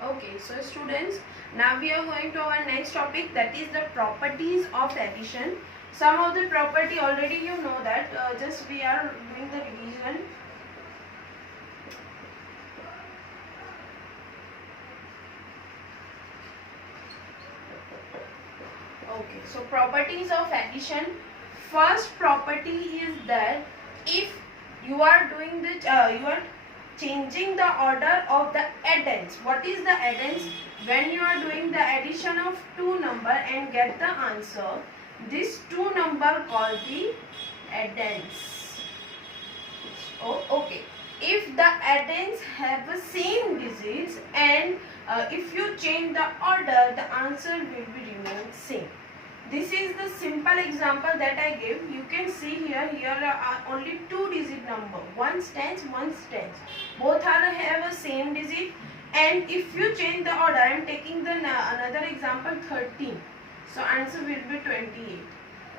Okay, so students, now we are going to our next topic, that is the properties of addition. Some of the property already you know that, just we are doing the revision. Okay, so properties of addition. First property is that if you are doing the you are changing the order of the addends. What is the addends? When you are doing the addition of two number and get the answer, this two number called the addends. Oh, okay. If the addends have the same digits and if you change the order, the answer will be remain same. This is the simple example that I gave. You can see here are only two digit number. One stands, one stands. Both are have a same digit. And if you change the order, I am taking the another example 13. So answer will be 28.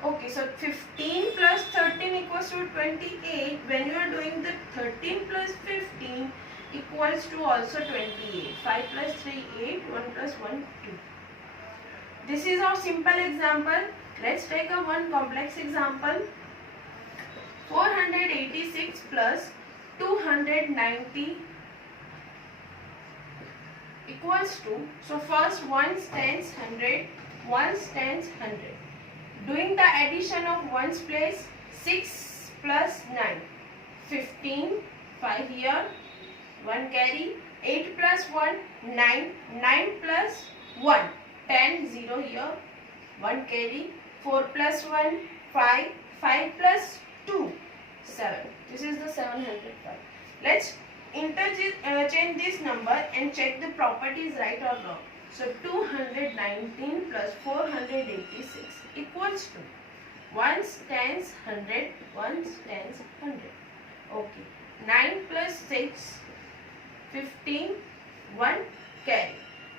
Okay, so 15 plus 13 equals to 28. When you are doing the 13 plus 15 equals to also 28. 5 plus 3, 8. 1 plus 1, 2. This is our simple example. Let's take a one complex example. 486 plus 290 equals to, so first one stands 100, one stands 100. Doing the addition of ones place, 6 plus 9, 15, 5 here, 1 carry, 8 plus 1, 9, 9 plus 1. 10, 0 here, 1 carry, 4 plus 1, 5, 5 plus 2, 7. This is the 705. Let's change this number and check the properties right or wrong. So 219 plus 486 equals to 1 stands 100, 1 stands 100. Okay. 9 plus 6, 15, 1 carry.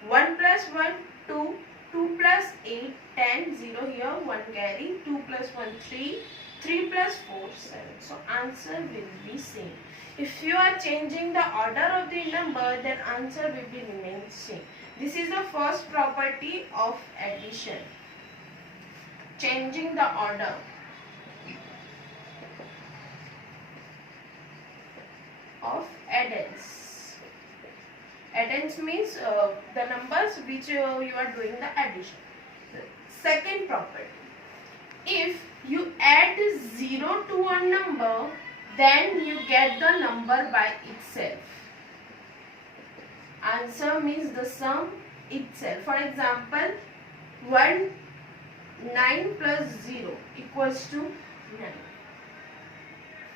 1 plus 1, 2, 2 plus 8, 10, 0 here, 1 carry, 2 plus 1, 3, 3 plus 4, 7. So answer will be same. If you are changing the order of the number, then answer will be remain same. This is the first property of addition. Changing the order. Of addends. Addends means the numbers which you are doing the addition. The second property. If you add 0 to a number, then you get the number by itself. Answer means the sum itself. For example, 9 plus 0 equals to 9.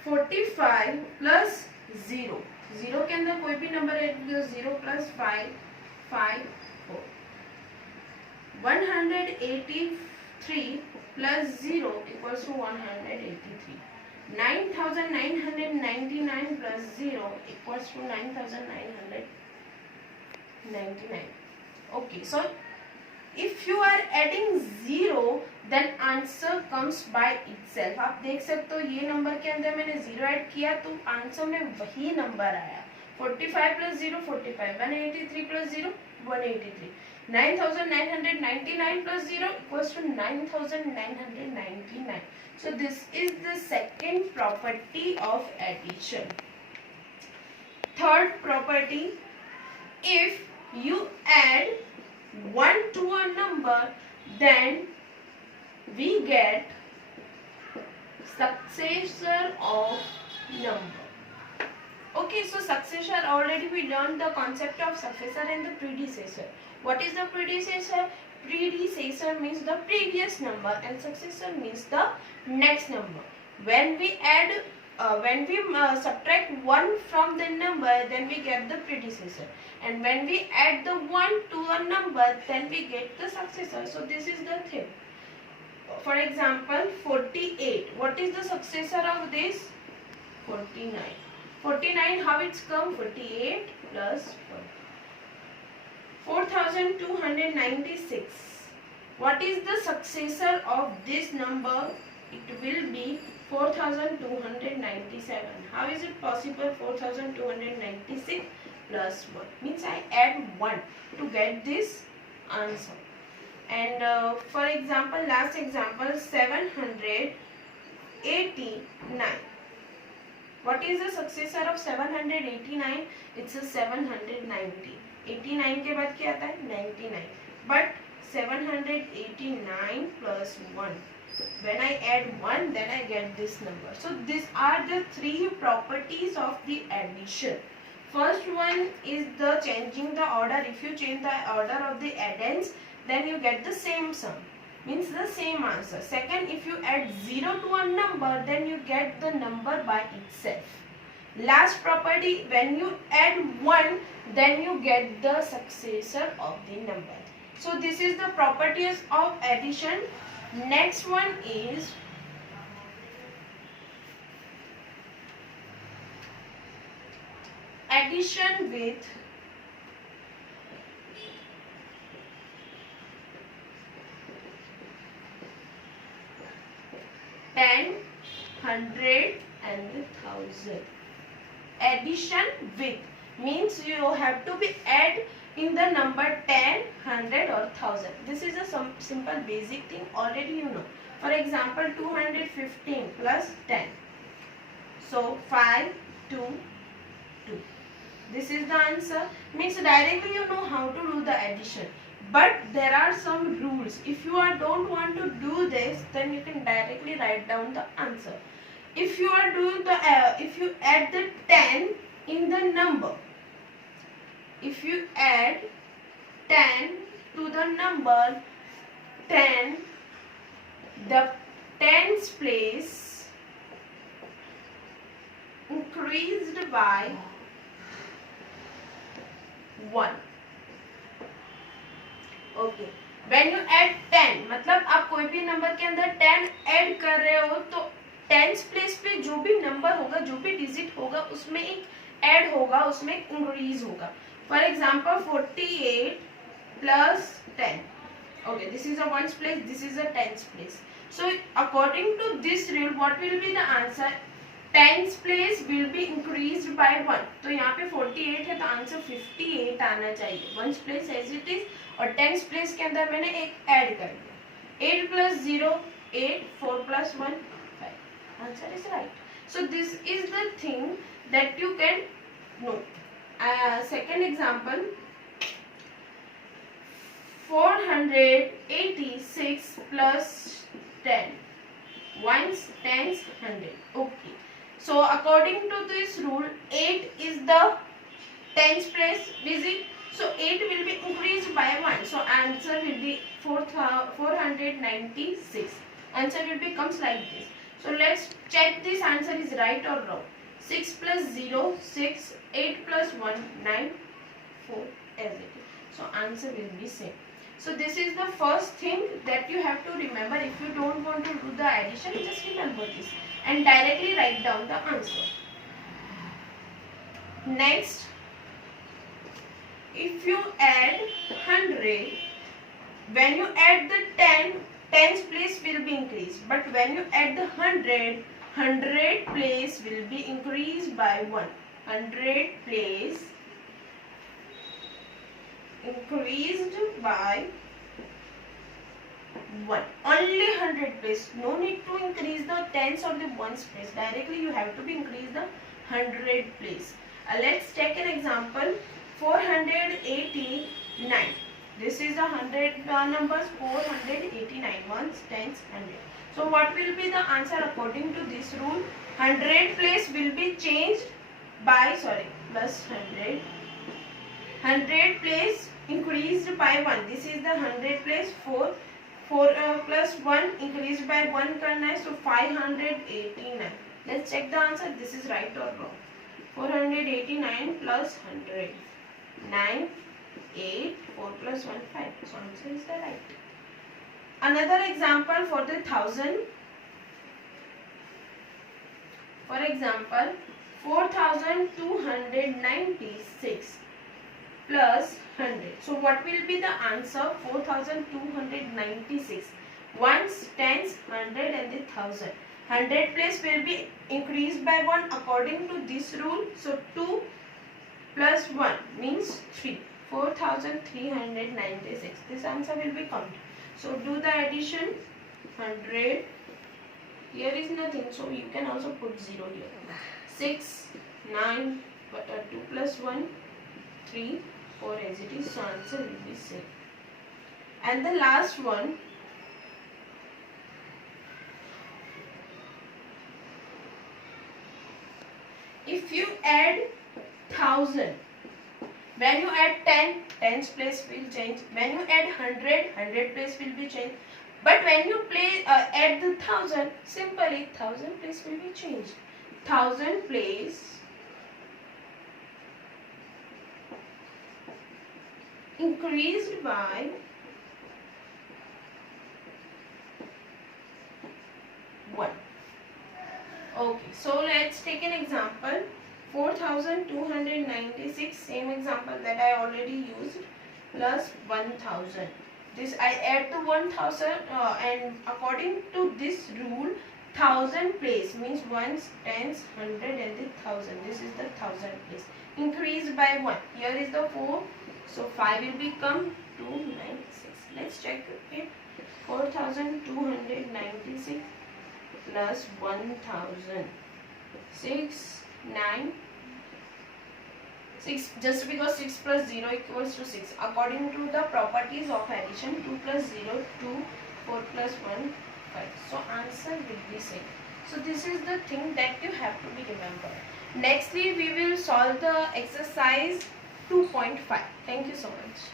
45 plus 0. 0 के अंदर कोई भी number add करो. 0 plus 5, 5, 4. 183 plus 0 equals to 183. 9999 plus 0 equals to 9999. Okay, so if you are adding 0, then answer comes by itself. आप देख सकते हो ये नंबर के अंदर मैंने 0 ऐड किया तो आंसर में वही नंबर आया. 45 plus 0, 45. 183 plus 0, 183. 9999 plus 0 equals to 9999. So this is the second property of addition. Third property, if you add 1 to a number, then we get successor of number. Okay, so successor, already we learned the concept of successor and the predecessor. What is the predecessor? Predecessor means the previous number and successor means the next number. When we add subtract 1 from the number, then we get the predecessor, and when we add the 1 to a number, then we get the successor. So this is the thing. For example, 48. What is the successor of this? 49. 49, how it's come? 48 plus 1. 4296. What is the successor of this number? It will be 4297. How is it possible 4296? plus 1. Means I add 1 to get this answer. And for example, last example, 789. What is the successor of 789? It's a 790. 89 के बाद क्या आता है? 99. But 789 plus 1. When I add 1, then I get this number. So these are the three properties of the addition. First one is the changing the order. If you change the order of the addends, then you get the same sum. Means the same answer. Second, if you add 0 to a number, then you get the number by itself. Last property, when you add 1, then you get the successor of the number. So this is the properties of addition. Next one is addition with ten, hundred and 1000. Addition with means you have to be add in the number 10, 100 or 1000. This is a simple basic thing, already you know. For example, 215 plus 10. So 5, 2, 2. This is the answer. Means directly you know how to do the addition. But there are some rules. If you don't want to do this, then you can directly write down the answer. If you are doing the if you add the 10 in the number, if you add 10 to the number 10, the tens place increased by 1. Okay, when you add 10, मतलब आप कोई भी number के अंदर 10 add कर रहे हो, तो टेंस प्लेस पे जो भी नंबर होगा, जो भी डिजिट होगा, उसमें एक ऐड होगा, उसमें इंक्रीज होगा. For example 48 plus 10. Okay, this is a ones place, this is a tens place. So according to this rule, what will be the answer? Tens place will be increased by 1. तो यहाँ पे 48 है, तो answer 58 आना चाहिए. Ones place as it is, और tens place के अंदर मैंने एक ऐड कर दिया. 8 plus 0, 8, 4 plus 1, 5. Answer is right. So this is the thing that you can know. Second example, 486 plus 10. Ones, tens, 100. Okay. So according to this rule, 8 is the tens place digit. So 8 will be increased by 1. So answer will be 496. Answer will becomes like this. So let's check this answer is right or wrong. 6 plus 0, 6. 8 plus 1, 9. 4 as it is. So answer will be same. So this is the first thing that you have to remember. If you don't want to do the addition, just remember this and directly write down the answer. Next, if you add 100, when you add the 10, tens place will be increased. But when you add the 100, 100 place will be increased by 1. 100 place increased by 1. Only 100 place. No need to increase the tens or the ones place. Directly you have to be increase the 100 place. Let's take an example. 489. This is the 100 numbers. 489. Ones, tens, 100. So what will be the answer according to this rule? 100 place will be changed by plus 100. 100 place increased by 1. This is the 100 place. 4 plus 1 increased by 1 करना है. So 589. Let's check the answer. This is right or wrong. 489 plus 100. 9, 8, 4 plus 1, 5. So answer is the right. Another example for the 1000. For example, 4296 plus 100. So what will be the answer? 4296. Ones, tens, 100 and the 1000. 100 place will be increased by 1 according to this rule. So 2 plus 1 means 3. 4396. This answer will be counted. So do the addition. 100. Here is nothing, so you can also put 0 here. 6, 9, 2 plus 1, 3, 4 as it is. So answer will be same. And the last one, if you add 1000, when you add 10, 10's place will change. When you add 100, 100 place will be changed. But when you add the 1000, simply 1000 place will be changed. 1000 place increased by 1. Okay, so let's take an example. 4296, same example that I already used, plus 1000. This I add to 1000 and according to this rule, 1000 place means ones, tens, 100 and the 1000. This is the 1000 place. Increased by 1. Here is the 4. So 5 will become 296. Let's check it. 4296 plus 1000. 6, 9. 6, just because 6 plus 0 equals to 6. According to the properties of addition, 2 plus 0, 2, 4 plus 1, 5. So answer will be same. So this is the thing that you have to be remembered. Nextly, we will solve the exercise 2.5. Thank you so much.